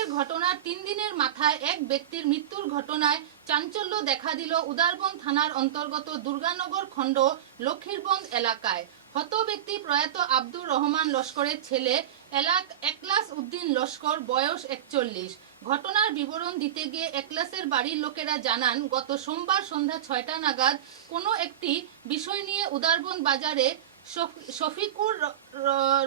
মারপিটের ঘটনার 3 দিনের মাথায় এক ব্যক্তির মৃত্যুর ঘটনায় চাঞ্চল্য দেখা দিল উদারবন থানার অন্তর্গত দুর্গানগর খণ্ড লক্ষ্মীরবন্দ এলাকায়। হত ব্যক্তি প্রয়াত আব্দুর রহমান লস্করের ছেলে একলাস উদ্দিন লস্কর, বয়স 41। ঘটনার বিবরণ দিতে গিয়ে একলাসের বাড়ির লোকেরা জানান, গত সোমবার সন্ধ্যা 6টা নাগাদ কোনো একটি বিষয় নিয়ে উদারবন বাজারে শফিকুর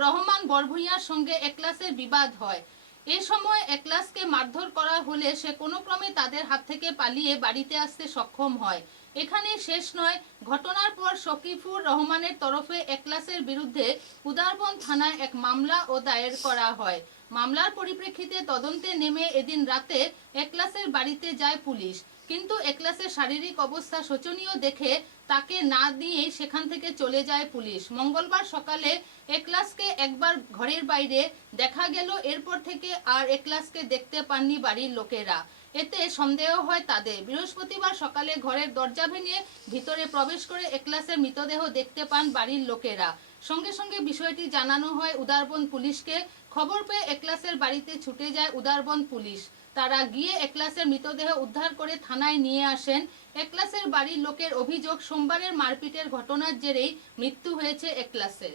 রহমান বরভূঁইয়ার সঙ্গে একলাসের বিবাদ হয়। এ সময় একলাসকে মারধর করা হলে সে কোনো ক্রমে তাদের হাত থেকে পালিয়ে বাড়িতে আসতে সক্ষম হয়। এখানে শেষ নয়, ঘটনার পর শফিকুর রহমানের তরফে একলাসের বিরুদ্ধে উদারবন থানায় এক মামলা ও দায়ের করা হয়। মামলার পরিপ্রেক্ষিতে তদন্তে নেমে এদিন রাতে একলাসের বাড়িতে যায় পুলিশ, কিন্তু একলাসের শারীরিক অবস্থা শোচনীয় দেখে তাকে না দিয়েই সেখান থেকে চলে যায় পুলিশ। মঙ্গলবার সকালে একলাসকে একবার ঘরের বাইরে দেখা গেল, এরপর থেকে আর একলাসকে দেখতে পাননি বাড়ির লোকেরা। এতে সন্দেহ হয় তাদের। বৃহস্পতিবার সকালে ঘরের দরজা ভেঙে ভিতরে প্রবেশ করে একলাসের মৃতদেহ দেখতে পান বাড়ির লোকেরা। সঙ্গে সঙ্গে বিষয়টি জানানো হয় উদারবন পুলিশকে। খবর পেয়ে একলাসের বাড়িতে ছুটে যায় উদারবন পুলিশ। তারা গিয়ে একলাসের মৃতদেহ উদ্ধার করে থানায় নিয়ে আসেন। একলাসের বাড়ির লোকের অভিযোগ, সোমবারের মারপিটের ঘটনার জেরেই মৃত্যু হয়েছে একলাসের।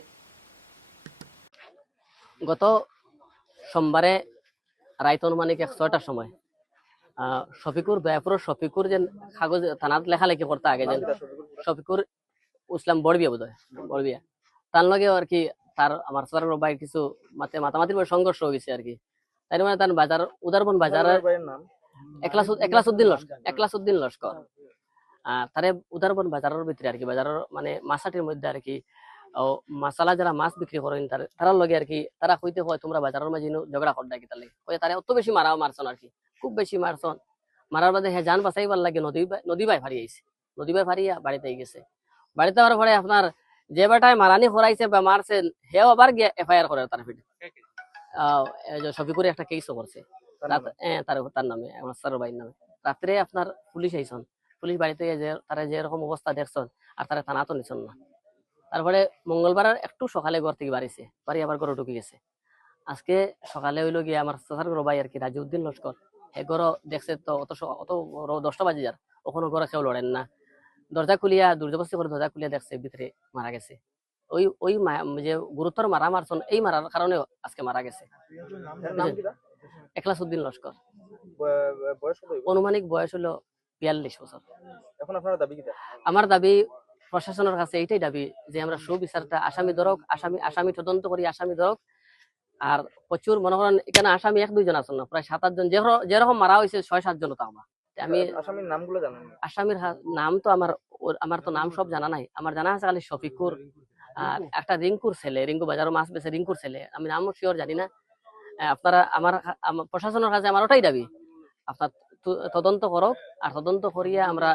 গত সোমবারে রাইত অনুমানিক 6টার সময় শফিকুর, দয়াপুরের শফিকুর যে কাগজ থানাত লেখালেখি করতে আগে যে শফিকুর ইসলাম বড়বিয়া, বোধ হয় বড়বিয়া, তার লগে আর কি তার আমার সারার ভাই কিছু মাতামাতির সংঘর্ষ হয়ে গেছে আর কি। তাই মানে তার বাজার উদারবন বাজারের একলাসউদ্দিন লস্কর তারে উদারবন বাজারের ভিতরে আর কি, বাজারের মানে মাছাটির মধ্যে আর কি মাসালা যারা মাছ বিক্রি করেন তারার লগে আর কি, তারা কইতে হয় তোমরা বাজারের মাঝে ঝগড়া কর ডাকি, তার লাগে তারা অত বেশি মারছন আর কি, খুব বেশি মারছন। মারার বাদে হ্যাঁ যান বাঁচাইবার লাগে নদী বাই ফারি আইছে, নদী বাই ফারিয়া বাড়িতে গেছে। বাড়িতে আবার পরে আপনার যে বেটায় মারানি করাইছে বা মারছেন হেও আবার গিয়ে এফআইআর করে তার ফিটে শফিকুরে একটা কেসও করছে তার নামে, আমার সার ভাইয়ের নামে। রাত্রে আপনার পুলিশ আইসন, পুলিশ বাড়িতে তারা যেরকম অবস্থা দেখছেন আর তারা থানা তো নিছন না। তারপরে মঙ্গলবার একটু সকালে ঘর থেকে বাড়িছে, বাড়ি আবার ঘরে ঢুকে গেছে। আজকে সকালে হইলো গিয়ে আমার চাচার ভাই আর কি রাজিউদ্দিন লস্কর, হে ঘর দেখছে তো অত 10টা বাজে যার, ওখানে ঘরে কেউ লড়েন না। দরজা খুলিয়া দুর্জবস্তি করে দরজা খুলিয়া দেখছে ভিতরে মারা গেছে। ওই যে গুরুতর মারা মারছন, এই মারার কারণে আজকে মারা গেছে। একলাসউদ্দিন লস্কর, অনুমানিক বয়স হলো 42 বছর। এখন আপনার দাবি কি? আমার দাবি প্রশাসনের কাছে এইটাই দাবি যে আমরা সুবিচারটা, আসামি ধরক, আসামি তদন্ত করি, আসামি ধরক। আর প্রচুর মনে করেন এখানে আসামি 1-2 জন আছেন না, প্রায় 7-8 জন, যেরকম মারা হয়েছে 6-7 জন। তো আমি আসামির নামগুলো জানেন? আসামির নাম তো আমার তো নাম সব জানা নাই। আমার জানা আছে খালি শফিকুর আর একটা রিঙ্কুর ছেলে, রিঙ্কু বাজারও মাছ বেছে, রিঙ্কুর ছেলে। আমি নামও শিওর জানি না। আপনারা আমার প্রশাসনের কাছে আমার ওটাই দাবি, আপনার তদন্ত করক, আর তদন্ত করিয়া আমরা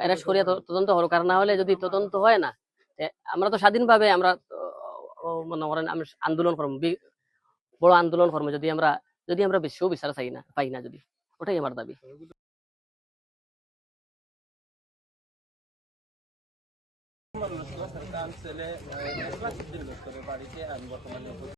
অ্যারেস্ট করিয়া তদন্ত করো। কারণ না হলে যদি তদন্ত হয় না, আমরা তো স্বাধীনভাবে আমরা মনে করেন আমি আন্দোলন করবো, বড় আন্দোলন করবো যদি আমরা বেশিও বিচার পাই না যদি, ওটাই আমার দাবি।